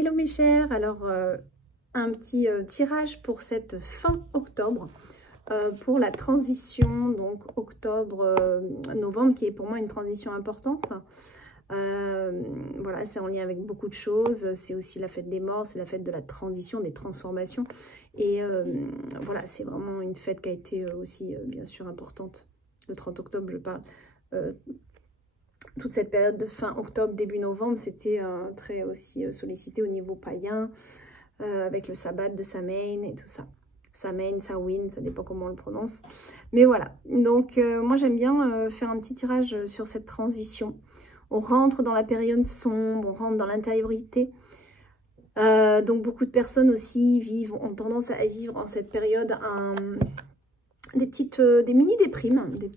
Hello mes chers, alors un petit tirage pour cette fin octobre, pour la transition, donc octobre-novembre, qui est pour moi une transition importante. Voilà, c'est en lien avec beaucoup de choses, c'est aussi la fête des morts, c'est la fête de la transition, des transformations. Et voilà, c'est vraiment une fête qui a été aussi bien sûr importante. Le 30 octobre, je parle. Toute cette période de fin octobre, début novembre, c'était très aussi sollicité au niveau païen, avec le sabbat de Samhain et tout ça. Samhain, Samhain, ça dépend comment on le prononce. Mais voilà, donc moi j'aime bien faire un petit tirage sur cette transition. On rentre dans la période sombre, on rentre dans l'intériorité. Donc beaucoup de personnes aussi ont tendance à vivre en cette période des mini-déprimes, des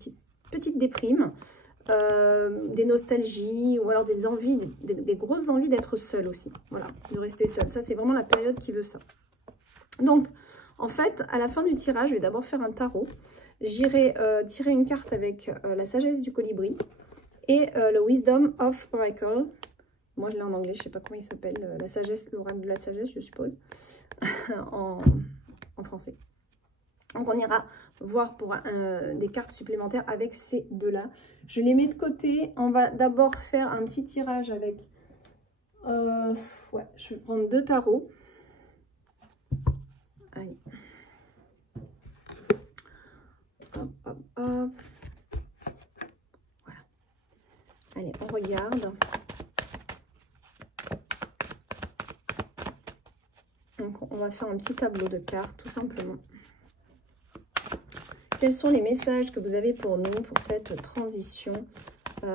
petites déprimes. Des nostalgies ou alors des envies, des grosses envies d'être seule aussi, voilà, de rester seule. Ça, c'est vraiment la période qui veut ça. Donc, en fait, à la fin du tirage, je vais d'abord faire un tarot. J'irai tirer une carte avec la sagesse du colibri et le Wisdom of Oracle. Moi, je l'ai en anglais, je ne sais pas comment il s'appelle, la sagesse, l'oracle de la sagesse, je suppose, en français. Donc, on ira voir pour des cartes supplémentaires avec ces deux-là. Je les mets de côté. On va d'abord faire un petit tirage avec... ouais, je vais prendre 2 tarots. Allez. Hop, hop, hop. Voilà. Allez, on regarde. Donc, on va faire un petit tableau de cartes, tout simplement. Quels sont les messages que vous avez pour nous, pour cette transition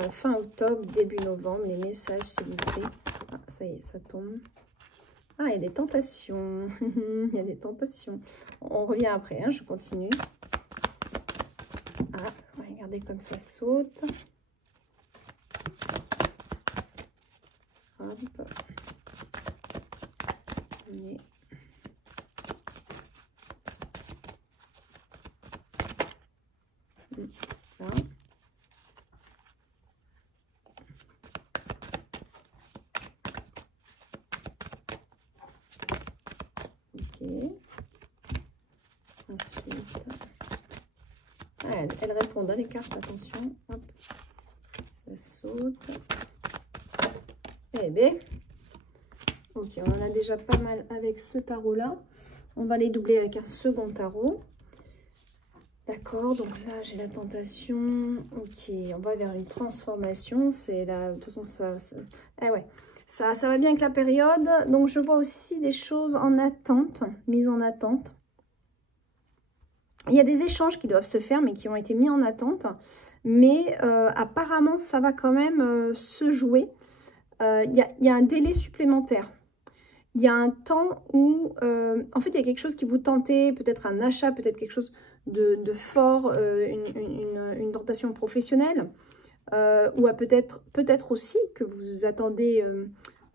fin octobre, début novembre? Les messages, s'il vous plaît. Ah, ça y est, ça tombe. Ah, il y a des tentations. Il y a des tentations. On revient après, hein, je continue. Ah, regardez comme ça saute. Hop. Et... ça. Ok. Ensuite, elle répond à les cartes, attention. Hop. Ça saute. Eh bien, ok, on en a déjà pas mal avec ce tarot-là. On va les doubler avec un second tarot. D'accord, donc là j'ai la tentation. Ok, on va vers une transformation. C'est là, de toute façon, eh ouais, ça va bien avec la période. Donc je vois aussi des choses en attente, mises en attente. Il y a des échanges qui doivent se faire, mais qui ont été mis en attente. Mais apparemment, ça va quand même se jouer. Il y a un délai supplémentaire. Il y a un temps où, en fait, il y a quelque chose qui vous tentait, peut-être un achat, peut-être quelque chose de fort, une tentation professionnelle, ou peut-être aussi que vous attendez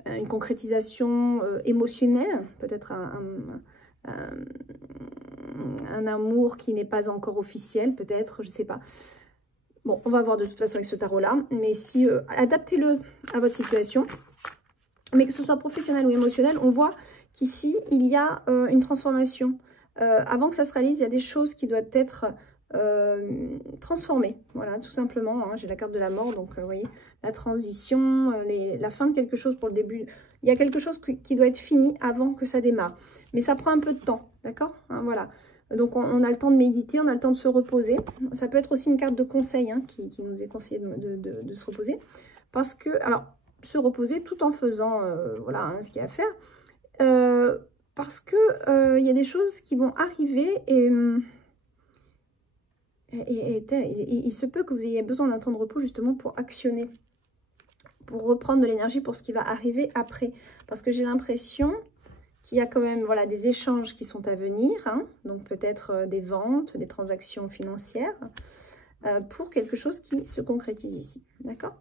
une concrétisation émotionnelle, peut-être un amour qui n'est pas encore officiel, peut-être, je ne sais pas. Bon, on va voir de toute façon avec ce tarot-là, mais si adaptez-le à votre situation. Mais que ce soit professionnel ou émotionnel, on voit qu'ici, il y a une transformation. Avant que ça se réalise, il y a des choses qui doivent être transformées. Voilà, tout simplement. Hein. J'ai la carte de la mort, donc vous voyez, la transition, la fin de quelque chose pour le début. Il y a quelque chose qui doit être fini avant que ça démarre. Mais ça prend un peu de temps, d'accord, hein, voilà. Donc, on a le temps de méditer, on a le temps de se reposer. Ça peut être aussi une carte de conseil hein, qui nous est conseillé de se reposer. Parce que, alors... se reposer tout en faisant voilà, hein, ce qu'il y a à faire. Parce que il y a des choses qui vont arriver et il se peut que vous ayez besoin d'un temps de repos justement pour actionner, pour reprendre de l'énergie pour ce qui va arriver après. Parce que j'ai l'impression qu'il y a quand même voilà, des échanges qui sont à venir, hein, donc peut-être des ventes, des transactions financières, pour quelque chose qui se concrétise ici. D'accord ?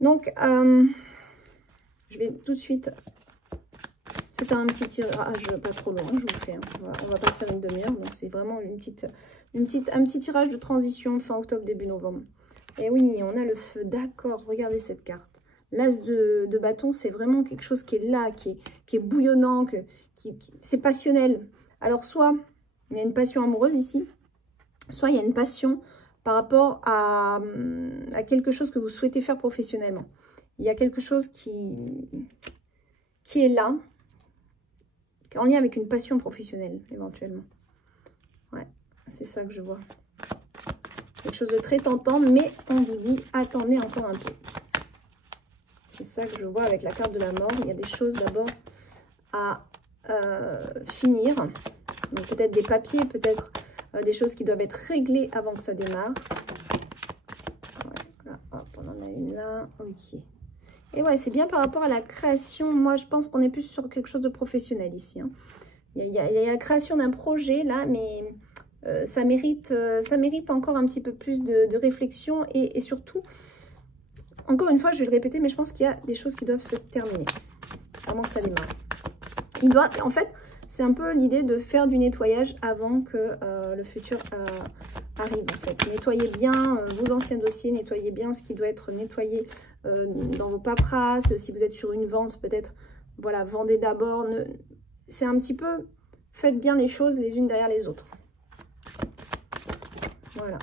Donc, je vais tout de suite, c'est un petit tirage pas trop long, je vous fais, hein. Voilà, on va pas faire une demi-heure, donc c'est vraiment un petit tirage de transition fin octobre, début novembre. Et oui, on a le feu, d'accord, regardez cette carte. L'as de bâton, c'est vraiment quelque chose qui est là, qui est bouillonnant, c'est passionnel. Alors, soit il y a une passion amoureuse ici, soit il y a une passion par rapport à quelque chose que vous souhaitez faire professionnellement. Il y a quelque chose qui est là, en lien avec une passion professionnelle, éventuellement. Ouais, c'est ça que je vois. Quelque chose de très tentant, mais on vous dit, attendez encore un peu. C'est ça que je vois avec la carte de la mort. Il y a des choses d'abord à finir. Donc peut-être des papiers, peut-être des choses qui doivent être réglées avant que ça démarre. Ouais, là, hop, on en a une là. Ok. Et ouais, c'est bien par rapport à la création. Moi, je pense qu'on est plus sur quelque chose de professionnel ici. Hein. Il y a la création d'un projet là, mais ça mérite encore un petit peu plus de réflexion et surtout, encore une fois, je vais le répéter, mais je pense qu'il y a des choses qui doivent se terminer avant que ça démarre. En fait, c'est un peu l'idée de faire du nettoyage avant que le futur arrive. En fait. Nettoyez bien vos anciens dossiers, nettoyez bien ce qui doit être nettoyé dans vos paperasses. Si vous êtes sur une vente, peut-être, voilà, vendez d'abord. C'est un petit peu, faites bien les choses les unes derrière les autres. Voilà.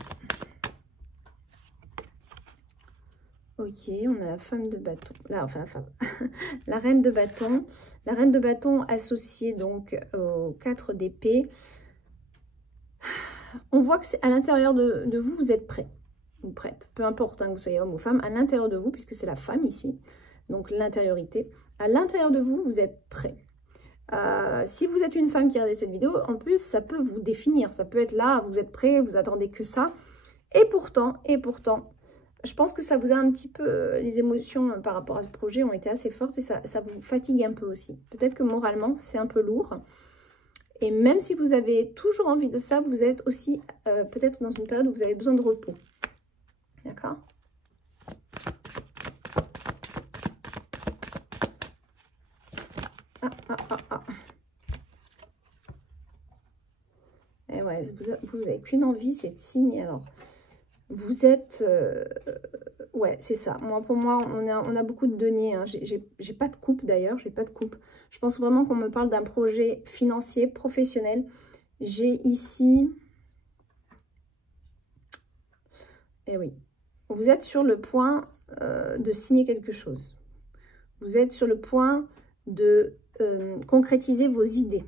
Ok, on a la femme de bâton. Là, enfin, la femme. La reine de bâton. La reine de bâton associée donc aux 4 d'épée. On voit que c'est à l'intérieur de vous, vous êtes prêt ou prête. Peu importe hein, que vous soyez homme ou femme, à l'intérieur de vous, puisque c'est la femme ici, donc l'intériorité. À l'intérieur de vous, vous êtes prêt. Si vous êtes une femme qui regarde cette vidéo, en plus, ça peut vous définir. Ça peut être là, vous êtes prêt, vous attendez que ça. Et pourtant, je pense que ça vous a un petit peu, les émotions par rapport à ce projet ont été assez fortes et ça vous fatigue un peu aussi. Peut-être que moralement, c'est un peu lourd. Et même si vous avez toujours envie de ça, vous êtes aussi peut-être dans une période où vous avez besoin de repos. D'accord ? Ah. Et ouais, vous n'avez qu'une envie, c'est de signer. Alors, vous êtes... ouais, c'est ça. Pour moi, on a beaucoup de deniers. Hein. J'ai pas de coupe d'ailleurs, j'ai pas de coupe. Je pense vraiment qu'on me parle d'un projet financier, professionnel. J'ai ici... Eh oui. Vous êtes sur le point de signer quelque chose. Vous êtes sur le point de concrétiser vos idées.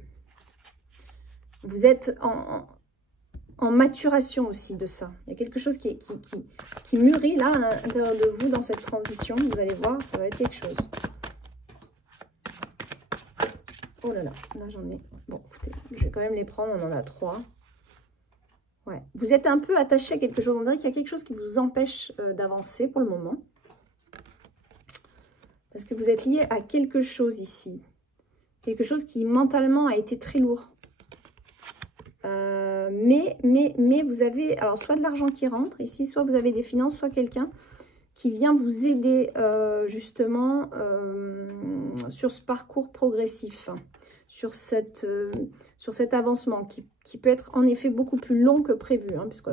Vous êtes en maturation aussi de ça. Il y a quelque chose qui mûrit là à l'intérieur de vous dans cette transition. Vous allez voir, ça va être quelque chose. Oh là là, là j'en ai... Bon, écoutez, je vais quand même les prendre, on en a 3. Ouais. Vous êtes un peu attaché à quelque chose. On dirait qu'il y a quelque chose qui vous empêche d'avancer pour le moment. Parce que vous êtes lié à quelque chose ici. Quelque chose qui mentalement a été très lourd. Mais vous avez alors soit de l'argent qui rentre ici, soit vous avez des finances, soit quelqu'un qui vient vous aider justement sur ce parcours progressif, sur cet avancement qui peut être en effet beaucoup plus long que prévu, hein, parce que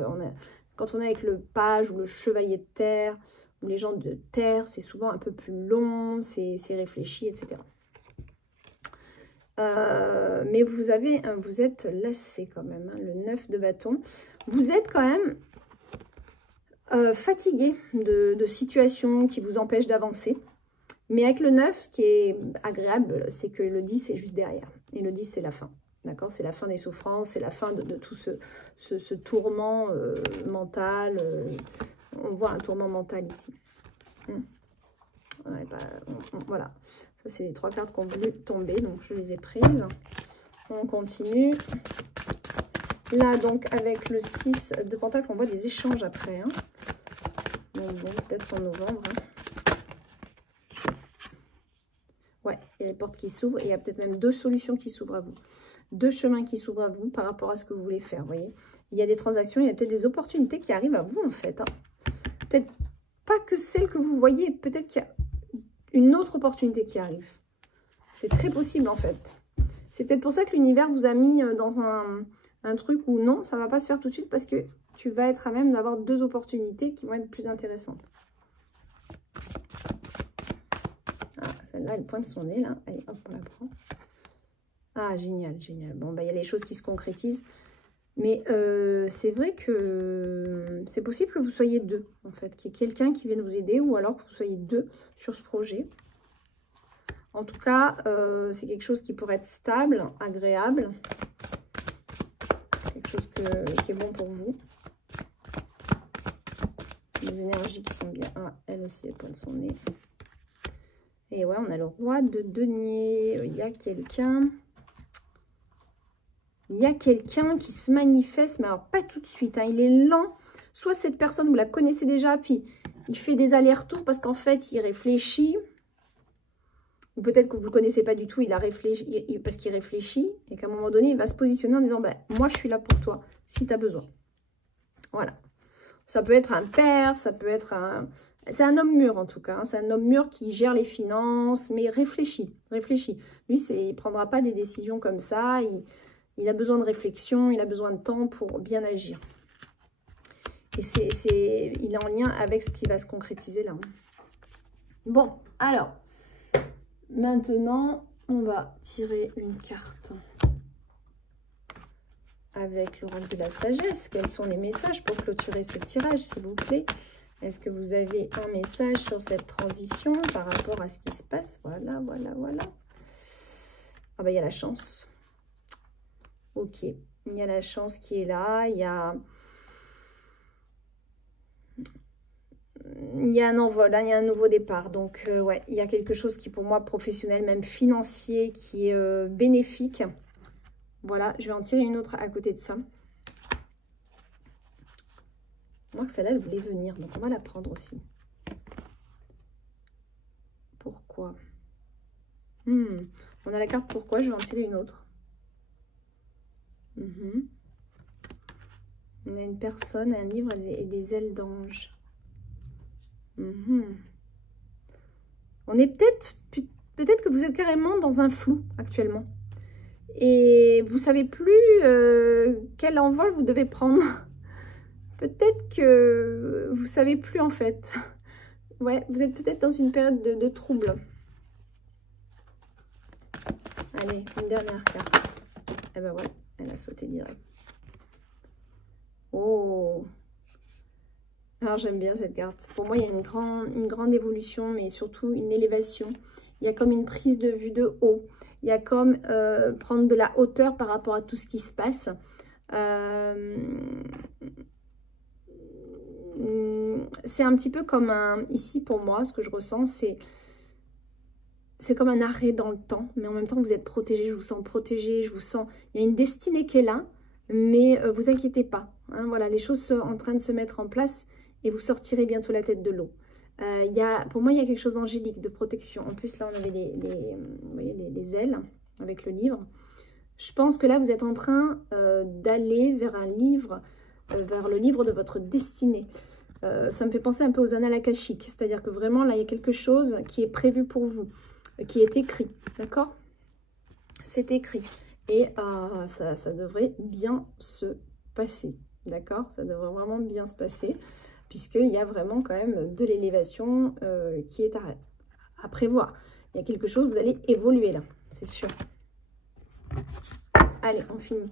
quand on est avec le page ou le chevalier de terre ou les gens de terre, c'est souvent un peu plus long, c'est réfléchi, etc. Mais vous êtes lassé quand même, hein, le 9 de bâton. Vous êtes quand même fatigué de situations qui vous empêchent d'avancer. Mais avec le 9, ce qui est agréable, c'est que le 10 est juste derrière. Et le 10, c'est la fin. D'accord? C'est la fin des souffrances, c'est la fin de tout ce tourment mental. On voit un tourment mental ici. Ouais, bah, voilà. Ça, c'est les 3 cartes qui ont voulu tomber, donc je les ai prises. On continue. Là, donc, avec le 6 de Pentacle, on voit des échanges après. Hein. Donc, bon, peut-être en novembre. Hein. Ouais, il y a les portes qui s'ouvrent et il y a peut-être même 2 solutions qui s'ouvrent à vous. 2 chemins qui s'ouvrent à vous par rapport à ce que vous voulez faire, vous voyez. Il y a des transactions, il y a peut-être des opportunités qui arrivent à vous, en fait. Hein. Peut-être pas que celles que vous voyez, peut-être qu'il y a une autre opportunité qui arrive. C'est très possible, en fait. C'est peut-être pour ça que l'univers vous a mis dans un truc où non, ça ne va pas se faire tout de suite parce que tu vas être à même d'avoir 2 opportunités qui vont être plus intéressantes. Celle-là, elle pointe son nez, là. Allez, hop, on la prend. Ah, génial, génial. Bon, bah, il y a les choses qui se concrétisent. Mais c'est vrai que c'est possible que vous soyez deux, en fait. Qu'il y ait quelqu'un qui vienne vous aider ou alors que vous soyez deux sur ce projet. En tout cas, c'est quelque chose qui pourrait être stable, agréable. Quelque chose qui est bon pour vous. Les énergies qui sont bien. Ah, elle aussi, elle pointe son nez. Et ouais, on a le roi de denier. Il y a quelqu'un... Il y a quelqu'un qui se manifeste, mais alors pas tout de suite, hein, il est lent. Soit cette personne, vous la connaissez déjà, puis il fait des allers-retours parce qu'en fait, il réfléchit. Ou peut-être que vous ne le connaissez pas du tout, il a réfléchi, parce qu'il réfléchit. Et qu'à un moment donné, il va se positionner en disant, bah, moi, je suis là pour toi, si tu as besoin. Voilà. Ça peut être un père, ça peut être un... C'est un homme mûr, en tout cas. Hein. C'est un homme mûr qui gère les finances, mais réfléchit. Lui, il ne prendra pas des décisions comme ça. Il a besoin de réflexion, il a besoin de temps pour bien agir. Et il est en lien avec ce qui va se concrétiser là. Bon, alors, maintenant, on va tirer une carte avec l'oracle de la sagesse. Quels sont les messages pour clôturer ce tirage, s'il vous plaît? Est-ce que vous avez un message sur cette transition par rapport à ce qui se passe? Voilà, voilà, voilà. Ah bah, il y a la chance. Ok, il y a la chance qui est là, il y a un envol, hein, il y a un nouveau départ. Donc, ouais, il y a quelque chose qui, pour moi, professionnel, même financier, qui est bénéfique. Voilà, je vais en tirer une autre à côté de ça. Moi, que celle-là, elle voulait venir, donc on va la prendre aussi. Pourquoi? On a la carte pourquoi, je vais en tirer une autre. On a une personne, un livre et des ailes d'ange. On est peut-être que vous êtes carrément dans un flou actuellement. Et vous ne savez plus quel envol vous devez prendre. Peut-être que vous ne savez plus en fait. Ouais, vous êtes peut-être dans une période de trouble. Allez, une dernière carte. Eh ben ouais, elle a sauté direct. Oh! Alors j'aime bien cette carte. Pour moi, il y a une grande évolution, mais surtout une élévation. Il y a comme une prise de vue de haut. Il y a comme prendre de la hauteur par rapport à tout ce qui se passe. C'est un petit peu comme ici pour moi, ce que je ressens, c'est comme un arrêt dans le temps. Mais en même temps, vous êtes protégé, je vous sens protégé, je vous sens... Il y a une destinée qui est là, mais vous inquiétez pas. Hein, voilà, les choses sont en train de se mettre en place. Et vous sortirez bientôt la tête de l'eau. Pour moi, il y a quelque chose d'angélique, de protection. En plus, là, on avait les ailes avec le livre. Je pense que là, vous êtes en train d'aller vers un livre, vers le livre de votre destinée. Ça me fait penser un peu aux annales akashiques. C'est-à-dire que vraiment, là, il y a quelque chose qui est prévu pour vous, qui est écrit. D'accord? C'est écrit. Et ça devrait bien se passer. D'accord? Ça devrait vraiment bien se passer. Puisqu'il y a vraiment quand même de l'élévation qui est à prévoir. Il y a quelque chose, vous allez évoluer là, c'est sûr. Allez, on finit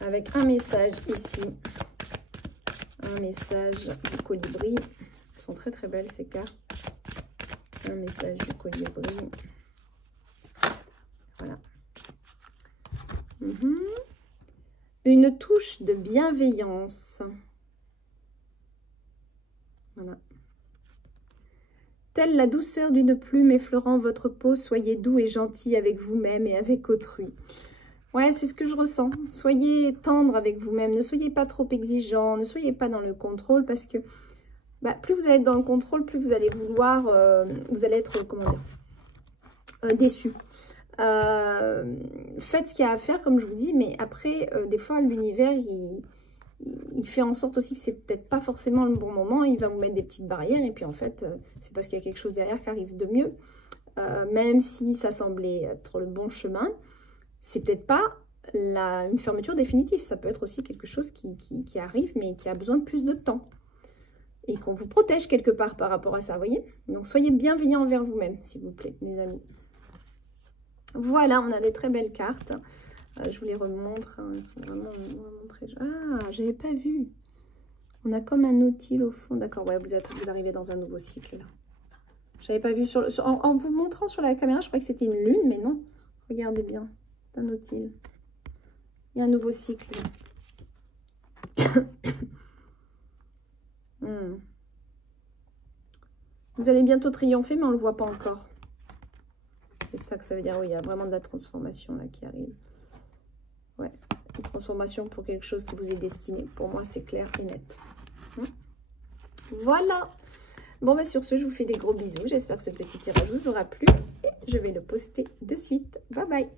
avec un message ici. Un message du colibri. Elles sont très très belles ces cartes. Un message du colibri. Voilà. Une touche de bienveillance. Voilà. Telle la douceur d'une plume effleurant votre peau, soyez doux et gentil avec vous-même et avec autrui. Ouais, c'est ce que je ressens. Soyez tendre avec vous-même, ne soyez pas trop exigeant, ne soyez pas dans le contrôle parce que plus vous allez être dans le contrôle, plus vous allez vouloir, vous allez être, comment dire, déçu. Faites ce qu'il y a à faire, comme je vous dis, mais après, des fois, l'univers, il fait en sorte aussi que c'est peut-être pas forcément le bon moment. Il va vous mettre des petites barrières et puis en fait, c'est parce qu'il y a quelque chose derrière qui arrive de mieux. Même si ça semblait être le bon chemin, c'est peut-être pas une fermeture définitive. Ça peut être aussi quelque chose qui arrive mais qui a besoin de plus de temps. et qu'on vous protège quelque part par rapport à ça, vous voyez? Donc, soyez bienveillants envers vous-même, s'il vous plaît, mes amis. Voilà, on a des très belles cartes. Je vous les remontre. Hein, elles sont vraiment très... Ah, j'avais pas vu. On a comme un nautile au fond. D'accord, ouais, vous arrivez dans un nouveau cycle, là. J'avais pas vu en vous montrant sur la caméra, je croyais que c'était une lune, mais non. Regardez bien, c'est un nautile. Il y a un nouveau cycle. Vous allez bientôt triompher, mais on ne le voit pas encore. C'est ça que ça veut dire. Oui, il y a vraiment de la transformation là qui arrive. Ouais, une transformation pour quelque chose qui vous est destiné. Pour moi, c'est clair et net. Voilà. Bon, bah, sur ce, je vous fais des gros bisous. J'espère que ce petit tirage vous aura plu. Et je vais le poster de suite. Bye bye.